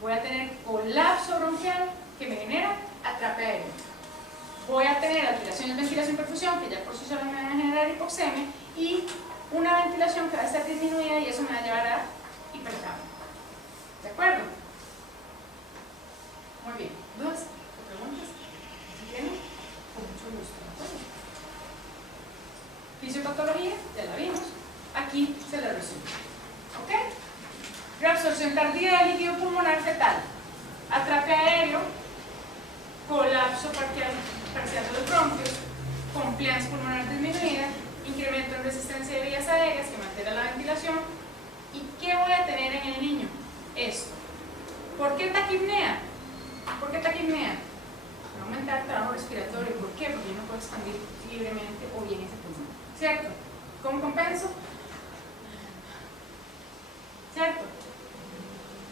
Voy a tener colapso bronquial que me genera atrape aéreo. Voy a tener alteraciones de ventilación-perfusión que ya por sí solas me van a generar hipoxemia, y una ventilación que va a estar disminuida, y eso me va a llevar a hipercambio. ¿De acuerdo? Muy bien. ¿Dudas o preguntas? ¿Si tienen? Con mucho gusto. ¿De acuerdo? Fisiopatología, ya la vimos. Aquí se la resumo. ¿Ok? Reabsorción tardía de líquido pulmonar fetal, atrape aéreo, colapso parcial de los bronquios, compliance pulmonar disminuida, incremento en resistencia de vías aéreas que me altera la ventilación. ¿Y qué voy a tener en el niño? Esto. ¿Por qué taquipnea? ¿Por qué taquipnea? Va a aumentar el trabajo respiratorio. ¿Por qué? Porque yo no puedo expandir libremente o bien ese pulmón. ¿Cierto? ¿Cómo compenso? ¿Cierto?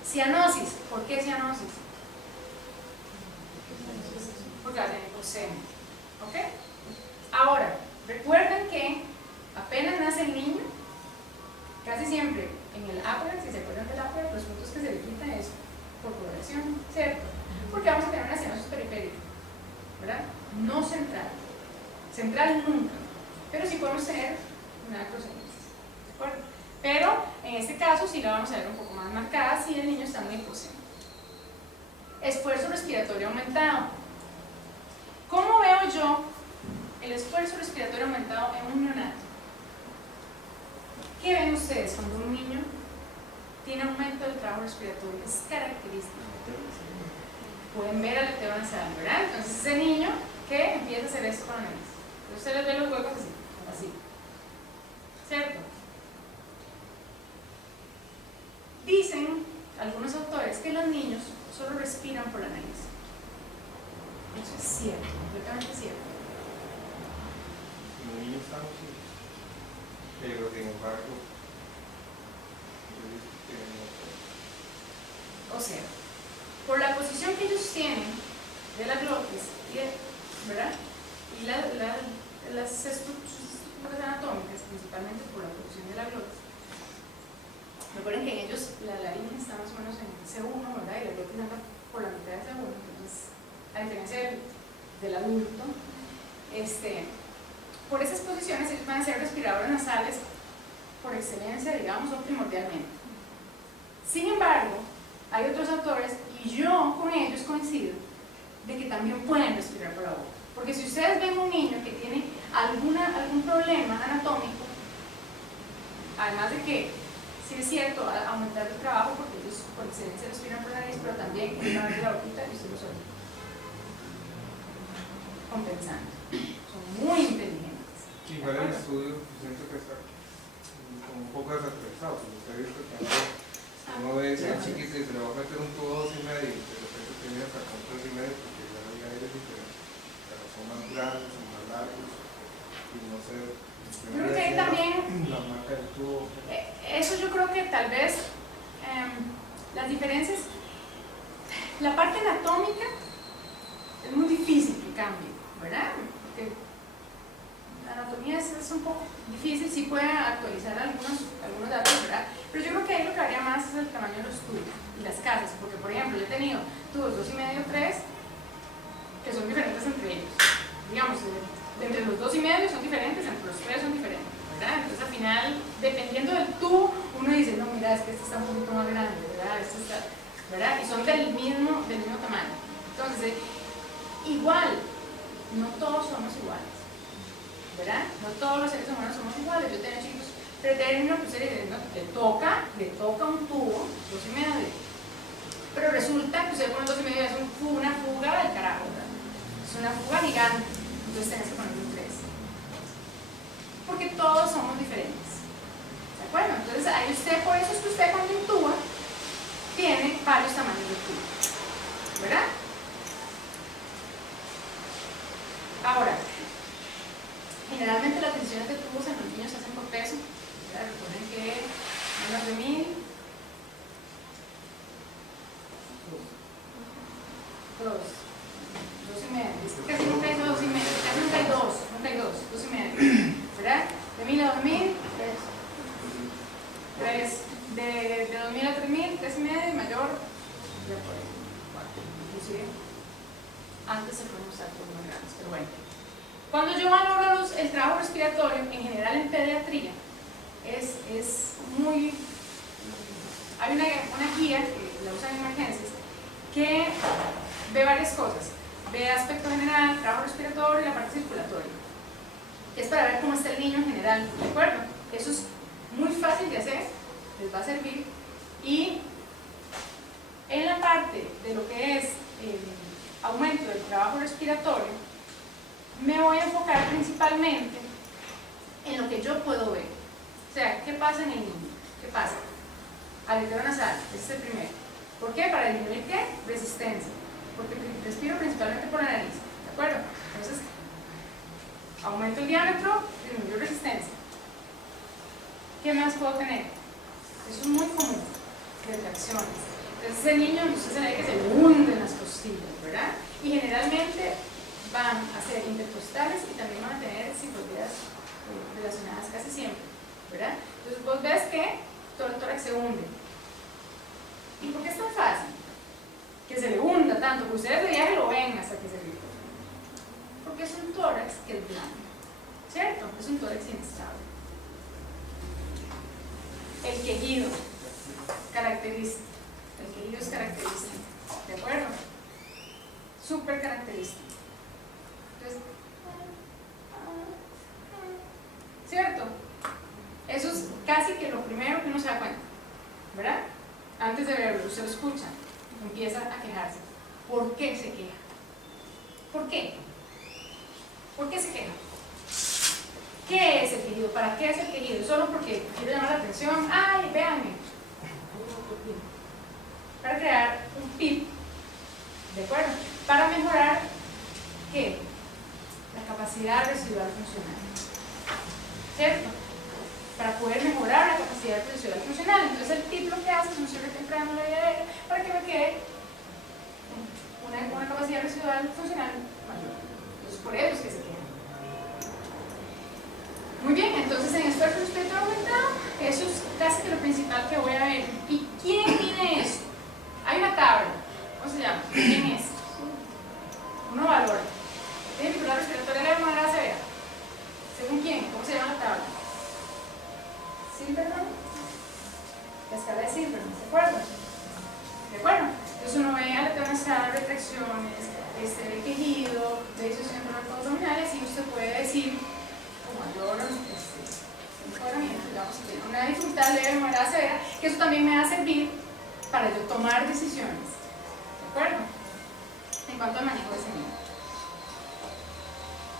Cianosis. ¿Por qué cianosis? Porque va a tener hipoxemia. ¿Ok? Ahora, recuerden que apenas nace el niño, casi siempre en el APGAR, si se acuerdan del APGAR, los puntos que se le quitan es por coloración, ¿cierto? Porque vamos a tener una cianosis periférica, ¿verdad? No central. Central nunca. Pero sí podemos tener una acrocenitis, ¿de acuerdo? Pero en este caso sí la vamos a ver un poco más marcada si el niño está muy hipoxémico. Esfuerzo respiratorio aumentado. ¿Cómo veo yo el esfuerzo respiratorio aumentado en un neonato? ¿Qué ven ustedes cuando un niño tiene aumento del trabajo respiratorio? Es característico. Pueden ver aleteo nasal, ¿verdad? Entonces ese niño que empieza a hacer esto con la nariz. Ustedes ven los huecos así, así. ¿Cierto? Dicen algunos autores que los niños solo respiran por la nariz. Eso es cierto, completamente cierto. Los niños están así, pero sin embargo, O sea, tienen de la glotis, ¿verdad? Y las estructuras anatómicas, principalmente por la producción de la glotis. Recuerden que en ellos la laringe está más o menos en C1, ¿verdad? Y la glotis anda por la mitad de C1, entonces, a diferencia del adulto, por esas posiciones ellos van a ser respiradores nasales por excelencia, digamos, o primordialmente. Sin embargo, hay otros autores, y yo con ellos coincido, de que también pueden respirar por la boca. Porque si ustedes ven un niño que tiene algún problema anatómico, además de que, sí es cierto, aumentar el trabajo, porque ellos por excelencia respiran por la nariz, pero también en la boquita, y ustedes lo saben, compensando. Son muy inteligentes. Igual el estudio, siento que está como un poco desactualizado, porque usted ha visto que uno ve ese chiquito y se le va a meter un tubo 2,5 y de repente tiene hasta con 3,5 porque ya no hay aire diferente, pero son más grandes, son más largos y no sé. Yo creo que ahí también, la marca del tubo. eso yo creo que tal vez las diferencias, la parte anatómica es muy difícil que cambie, ¿verdad? Porque la anatomía es un poco difícil, sí puede actualizar algunos datos, ¿verdad? Pero yo creo que ahí lo que haría más es el tamaño de los tubos y las casas, porque por ejemplo yo he tenido tubos 2,5, 3, que son diferentes entre ellos. Digamos, entre los 2,5 son diferentes, entre los 3 son diferentes, ¿verdad? Entonces al final, dependiendo del tubo, uno dice, no, mira, es que este está un poquito más grande, ¿verdad? Este está, ¿verdad? Y son del mismo tamaño. Entonces, igual, no todos somos iguales, ¿verdad? No todos los seres humanos somos iguales. Yo tengo chicos pretérminos que ustedes dicen, no, le toca un tubo 2,5, pero resulta que usted con el 2,5 es una fuga del carajo, ¿verdad? Es una fuga gigante, entonces tenés que ponerle un 3, porque todos somos diferentes, ¿de acuerdo? Entonces ahí usted, por eso es que usted cuando intuba tiene varios tamaños de tubo, ¿verdad? Ahora, generalmente las decisiones de tubos en los niños se hacen por peso, ¿verdad? Recuerden que menos de 1000, 2,5, casi nunca hay 2,5, casi nunca hay 2,5, ¿verdad? De 1000 a 2000, 3, de 2000 a 3000, 3,5, mayor, ya por ahí, 4, inclusive. Antes se pueden usar por más grandes, pero bueno. Cuando yo valoro el trabajo respiratorio, en general en pediatría, es muy... Hay una guía que la usan en emergencias que ve varias cosas. Ve aspecto general, trabajo respiratorio y la parte circulatoria. Es para ver cómo está el niño en general, ¿de acuerdo? Eso es muy fácil de hacer, les va a servir. Y en la parte de lo que es aumento del trabajo respiratorio, me voy a enfocar principalmente en lo que yo puedo ver. O sea, ¿qué pasa en el niño? ¿Qué pasa? Aleteo nasal, ese es el primero. ¿Por qué? Para disminuir ¿qué? Resistencia. Porque respiro principalmente por la nariz, ¿de acuerdo? Entonces, aumento el diámetro, disminuyo resistencia. ¿Qué más puedo tener? Eso es muy común, retracciones. Entonces el niño, usted se le ve que se hunden las costillas, ¿verdad? Y generalmente van a ser intercostales y también van a tener citotías relacionadas casi siempre, ¿verdad? Entonces vos ves que todo el tórax se hunde. ¿Y por qué es tan fácil? Que se le hunda tanto, que ustedes de viaje lo ven hasta que se le hunda. Porque es un tórax que es blando, ¿cierto? Es un tórax inestable. El quejido, característico. El quejido es característico, ¿de acuerdo? Súper característico. Entonces, ¿cierto? Eso es casi que lo primero que uno se da cuenta, ¿verdad? Antes de verlo, usted lo escucha, empieza a quejarse. ¿Por qué se queja? ¿Por qué? ¿Por qué se queja? ¿Qué es el quejido? ¿Para qué es el quejido? ¿Solo porque quiere llamar la atención? ¡Ay, véanme! Para crear un PIB, ¿de acuerdo? Para mejorar, ¿qué? La capacidad residual funcional, ¿cierto? Para poder mejorar la capacidad residual funcional. Entonces el PIB lo que hace es un cierre temprano en la vía aérea para que me quede en esfuerzo respiratorio aumentado, eso es casi que lo principal que voy a ver. ¿Y quién mide eso? Hay una tabla, ¿cómo se llama? ¿Quién es? Uno valora. ¿Tiene dificultad respiratoria leve, moderada, severa? ¿Según quién? ¿Cómo se llama la tabla? Silverman. La escala de Silverman, ¿se acuerdan? ¿De acuerdo? Entonces uno ve alternanza, retracciones, el quejido, de disociación abdominales, y usted puede decir, con mayor mejoramiento, digamos, que tiene una dificultad leve, moderada, severa, que eso también me va a servir para yo tomar decisiones. ¿De acuerdo? En cuanto al manejo de ese niño.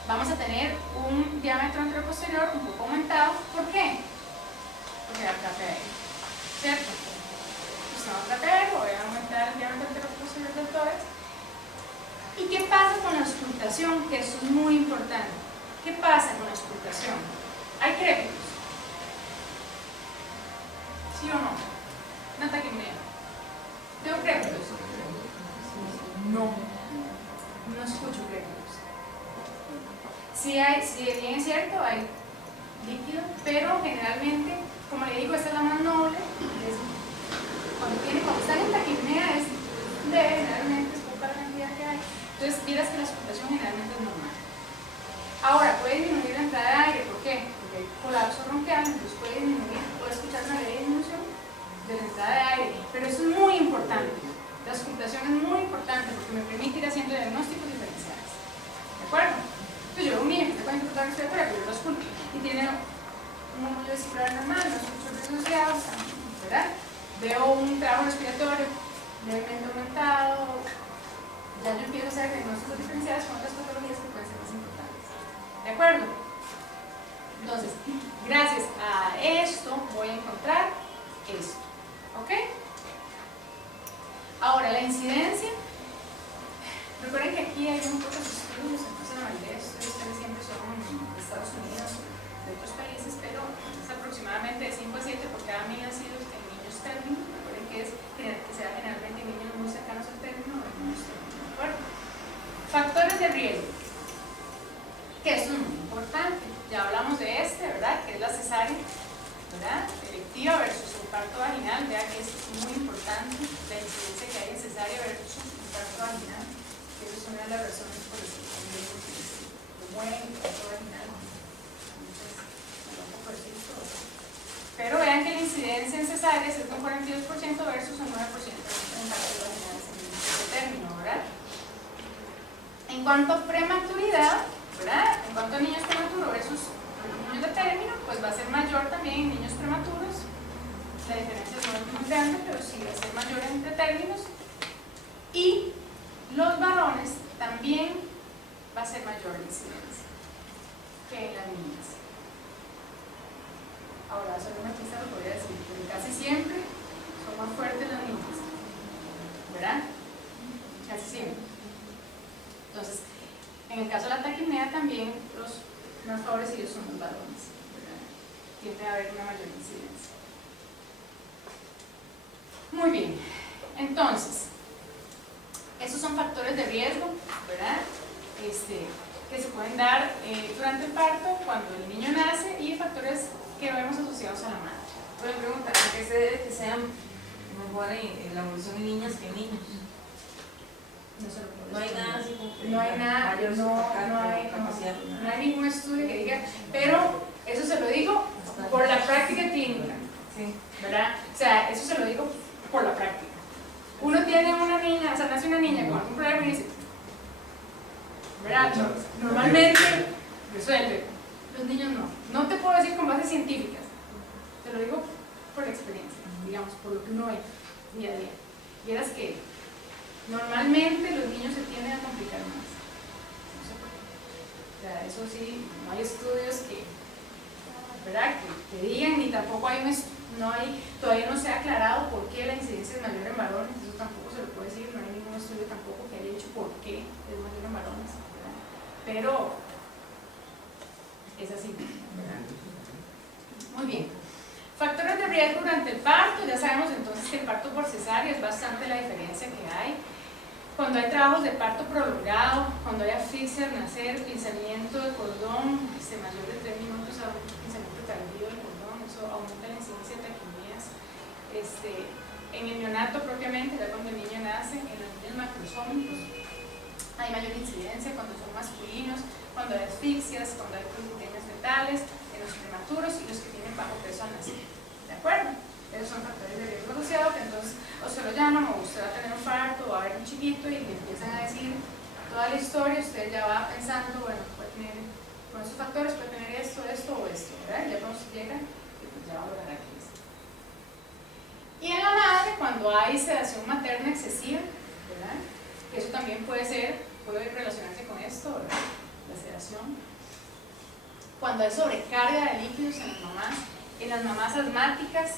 Vamos a tener un diámetro anteroposterior un poco aumentado. ¿Por qué? Porque da trapeo, ¿cierto? Pues no trapeo, voy a aumentar el diámetro anteroposterior del tórax. ¿Y qué pasa con la auscultación? Que eso es muy importante. ¿Qué pasa con la auscultación? ¿Hay crépitos? ¿Sí o no? Una taquipnea. ¿Tengo crépitos? No. No escucho crépitos. Sí, bien es cierto, hay líquido, pero generalmente, como le digo, esta es la más noble. Cuando están en taquipnea es leve, generalmente es poca la cantidad que hay. Entonces, miras que la auscultación generalmente es normal. Ahora, puede disminuir la entrada de aire. ¿Por qué? Porque hay colapso bronquial, entonces puede disminuir, puede escuchar una leve disminución de la entrada de aire. Pero eso es muy importante. La auscultación es muy importante porque me permite ir haciendo diagnósticos diferenciales. ¿De acuerdo? Entonces, yo veo un niño que está con dificultad respiratoria, pero yo lo ausculto y tiene un murmullo vesicular normal, no escucho ruidos asociados, ¿verdad? Veo un trabajo respiratorio levemente aumentado. Ya yo empiezo a hacer diagnósticos diferenciales con otras patologías que pueden ser más importantes. ¿De acuerdo? Entonces, gracias a esto voy a encontrar esto. ¿Ok? Ahora, la incidencia. Recuerden que aquí hay un pocos estudios, entonces la mayoría de estudios casi siempre son de Estados Unidos, de otros países, pero es aproximadamente de 5 a 7 por cada 1000 nacidos en niños término. Recuerden que se da generalmente en niños muy cercanos al término o en niños término. ¿De acuerdo? Factores de riesgo, que eso es muy importante. Ya hablamos de ¿verdad? Que es la cesárea, ¿verdad? Electiva versus el parto vaginal. Vea que esto es muy importante, la incidencia que hay en cesárea versus el parto vaginal, que eso es una de las razones por las que también lo mueren el parto vaginal. Entonces, un poco de todo. Pero vean que la incidencia en cesárea es un 42% versus un 9% en partos vaginales en el término, ¿verdad? En cuanto a prematuridad, ¿verdad? En cuanto a niños prematuros versus niños de término, pues va a ser mayor también en niños prematuros. La diferencia no es muy grande, pero sí va a ser mayor entre términos. Y los varones también va a ser mayor la incidencia que en las niñas. Ahora, solo una pista lo podría decir, pero casi siempre son más fuertes las niñas, ¿verdad? Casi siempre. Entonces, en el caso de la taquipnea también los más favorecidos son los varones, ¿verdad? Tiende a haber una mayor incidencia. Muy bien, entonces, esos son factores de riesgo, ¿verdad? Que se pueden dar durante el parto, cuando el niño nace, y factores que vemos asociados a la madre. Pueden preguntar, ¿a qué se debe que sean mejor en la evolución en niñas que en niños? No se lo puedo No hay decir. nada así como que No hay nada, mayor capacidad. no hay ningún estudio que diga, pero eso se lo digo por la práctica clínica, Sí. ¿verdad? O sea, eso se lo digo por la práctica. Uno tiene una niña, o sea, nace una niña con algún problema y dice, ¿verdad? Normalmente resuelve. Los niños no. No te puedo decir con bases científicas, te lo digo por la experiencia, digamos, por lo que uno ve día a día. Vieras que normalmente los niños se tienden a complicar más. No sé por qué. O sea, eso sí, no hay estudios que, ¿verdad? Que digan, ni tampoco hay todavía no se ha aclarado por qué la incidencia es mayor en varones, eso tampoco se lo puedo decir, no hay ningún estudio tampoco que haya dicho por qué es mayor en varones, ¿verdad? Pero es así, ¿verdad? Muy bien. Factores de riesgo durante el parto, ya sabemos entonces que el parto por cesárea es bastante la diferencia que hay. Cuando hay trabajos de parto prolongado, cuando hay asfixia al nacer, pinzamiento de cordón, mayor de 3 minutos a un pinzamiento tardío del cordón, eso aumenta la incidencia de taquimías. En el neonato propiamente, ya cuando el niño nace, en los niños macrosómicos, hay mayor incidencia cuando son masculinos, cuando hay asfixias, cuando hay pequeñas fetales, en los prematuros y los que tienen bajo peso al nacer. ¿De acuerdo? Esos son factores de riesgo asociado que entonces o se lo llaman o usted va a tener un parto o va a haber un chiquito y le empiezan a decir toda la historia, usted ya va pensando, bueno, puede tener, con estos factores puede tener esto, esto o esto, ¿verdad? Y ya cuando se llega, pues ya valorará qué es. Y en la madre, cuando hay sedación materna excesiva, ¿verdad? Que eso también puede relacionarse con esto, ¿verdad? La sedación. Cuando hay sobrecarga de líquidos en las mamás asmáticas,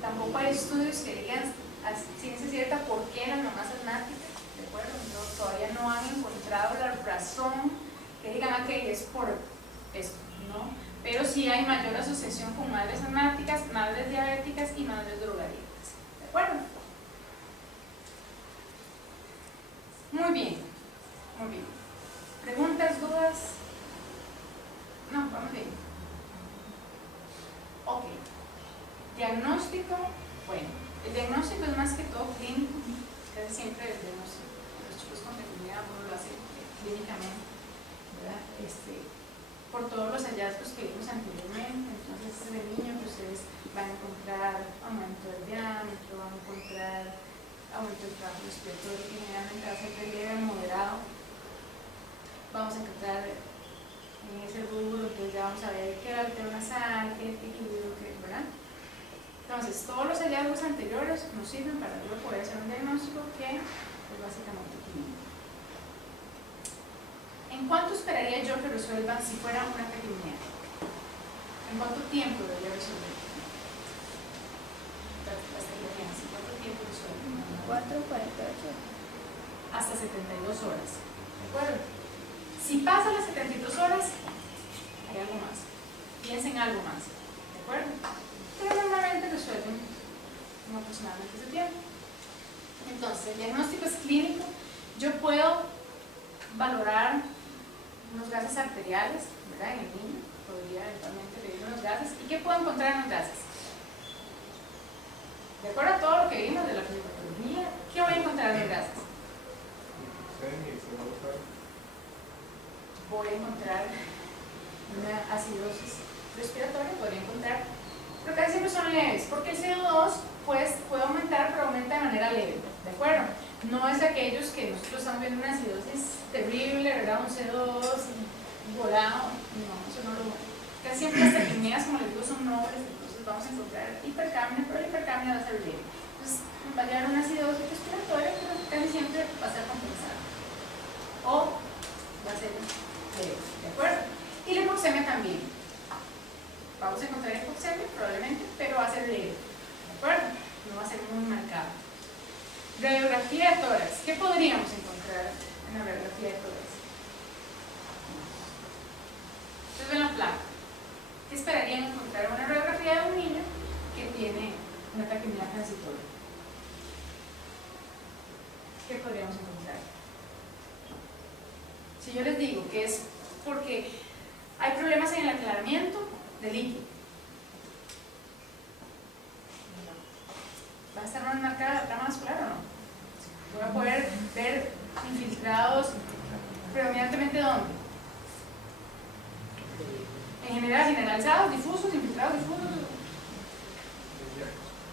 tampoco hay estudios que digan a ciencia cierta por qué las mamás asmáticas, ¿de acuerdo? No, todavía no han encontrado la razón que digan que es por esto, ¿no? Pero sí hay mayor asociación con madres asmáticas, madres diabéticas y madres drogadictas, ¿de acuerdo? Muy bien, muy bien. ¿Preguntas, dudas? No, vamos bien. Ok. Diagnóstico, bueno, el diagnóstico es más que todo clínico, casi siempre el diagnóstico, los chicos con feminidad uno lo hace clínicamente, ¿verdad? Por todos los hallazgos que vimos anteriormente, entonces de niño pues ustedes van a encontrar aumento del diámetro, van a encontrar aumento del trabajo respiratorio, que generalmente va a ser de leve a moderado, vamos a encontrar en ese rubro, entonces ya vamos a ver qué era el tema nasal, qué equilibrio, ¿verdad? Entonces, todos los hallazgos anteriores nos sirven para luego poder hacer un diagnóstico que es básicamente clínico. ¿En cuánto esperaría yo que resuelvan si fuera una pequeñez? ¿En cuánto tiempo debería resolver? ¿En cuánto tiempo resuelven? 4:48. Hasta 72 horas. ¿De acuerdo? Si pasa las 72 horas, hay algo más. Piensen en algo más. ¿De acuerdo? Pero normalmente resuelven en aproximadamente ese tiempo. Entonces, el diagnóstico es clínico. Yo puedo valorar unos gases arteriales, ¿verdad? En el niño, podría eventualmente pedir unos gases. ¿Y qué puedo encontrar en los gases? De acuerdo a todo lo que vimos de la fisiopatología, ¿qué voy a encontrar en los gases? Voy a encontrar una acidosis respiratoria, podría encontrar, pero casi siempre son leves, porque el CO2 pues, puede aumentar, pero aumenta de manera leve, ¿de acuerdo? No es de aquellos que nosotros estamos viendo una acidosis terrible, ¿verdad? Un CO2 volado, no, eso no lo. Casi siempre las taquimías, como les digo, son nobles, entonces vamos a encontrar hipercapnia, pero la hipercapnia va a ser leve. Entonces va a llegar una acidosis respiratoria, pero casi siempre va a ser compensada. O va a ser leve, ¿de acuerdo? Y la hipoxemia también. Vamos a encontrar hipoxemia probablemente, pero va a ser leve, ¿de acuerdo? No va a ser muy marcado. Radiografía de tórax. ¿Qué podríamos encontrar en la radiografía de tórax? Ustedes ven la placa. ¿Qué esperarían encontrar en una radiografía de un niño que tiene una taquimia transitoria? ¿Qué podríamos encontrar? Si yo les digo que es porque hay problemas en el aclaramiento de líquido, ¿va a estar más marcada la trama vascular o no? Voy a poder ver infiltrados predominantemente ¿dónde? En general, generalizados, difusos, infiltrados, difusos.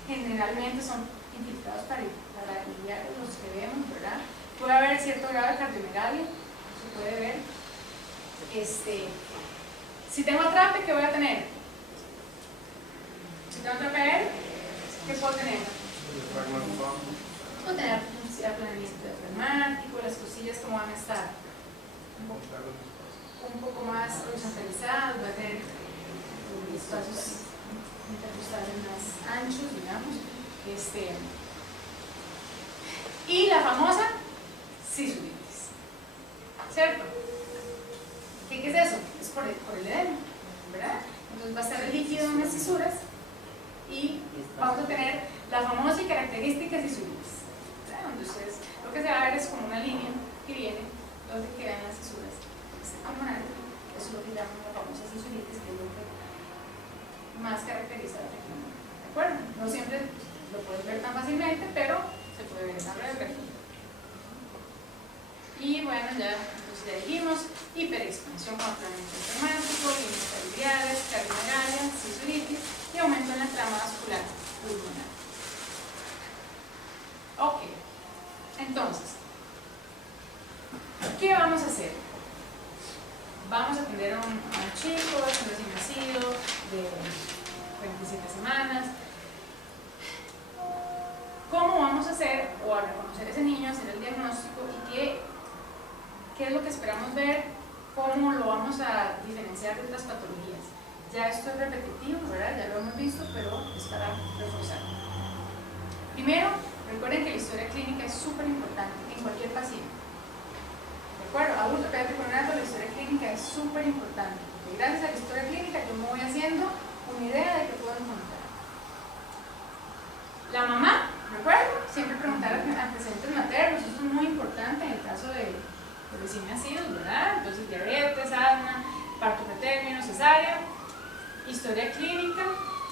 Generalmente son infiltrados para los que vemos, ¿verdad? Puede haber cierto grado de cardiomegalia, se puede ver. Si tengo atrape, ¿qué voy a tener? Si tengo atrape aéreo, ¿qué puedo tener? Puedo tener aplanamiento diafragmático, las cosillas como van a estar un poco más horizontalizados, va a tener espacios intercostales más anchos, digamos. Y la famosa sisulitis, ¿cierto? ¿Qué es eso? Es por el edema, ¿verdad? Entonces va a estar el líquido en las fisuras y vamos a tener la famosa y característica sisulitis, ¿verdad? Donde ustedes Lo que se va a ver es como una línea que viene donde quedan las fisuras pulmonares. Eso es lo que llaman la famosa fisuritis, que es lo que más caracteriza la tequila. ¿De acuerdo? No siempre lo puedes ver tan fácilmente, pero se puede ver en la red. Y bueno, ya, entonces ya dijimos, hiperexpansión, complemento enfermático, inestabilidades, cardiomegalia, fisuritis y aumento en la trama vascular pulmonar. Ok, entonces, ¿qué vamos a hacer? Vamos a atender a un chico, es un recién nacido, de 27 semanas. ¿Cómo vamos a hacer o a reconocer a ese niño, hacer el diagnóstico y qué es lo que esperamos ver? ¿Cómo lo vamos a diferenciar de otras patologías? Ya esto es repetitivo, ¿verdad? Ya lo hemos visto, pero es para reforzar. Primero, recuerden que la historia clínica es súper importante en cualquier paciente. ¿De acuerdo? Adulto, pediátrico, neonato, la historia clínica es súper importante. Porque gracias a la historia clínica yo me voy haciendo una idea de qué puedo encontrar. La mamá, recuerden, siempre preguntar a antecedentes maternos, eso es muy importante en el caso de recién nacidos, ¿verdad? Entonces, diabetes, asma, parto pretérmino, cesárea, historia clínica,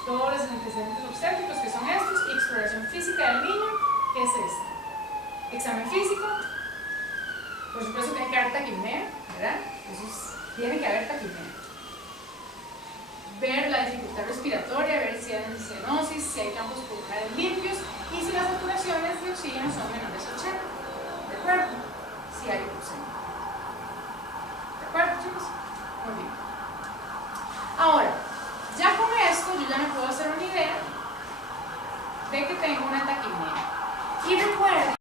todos los antecedentes obstétricos que son estos, y exploración física del niño, que es esta. Examen físico, por supuesto tiene que haber taquipnea, ¿verdad? Tiene que haber taquipnea. Ver la dificultad respiratoria, ver si hay cianosis, si hay campos pulmonares limpios y si las saturaciones de oxígeno son menores a 80. ¿De acuerdo? Si hay oxígeno. ¿De acuerdo, chicos? Muy bien. Ahora, ya con esto yo ya me puedo hacer una idea de que tengo una taquipnea. Y recuerden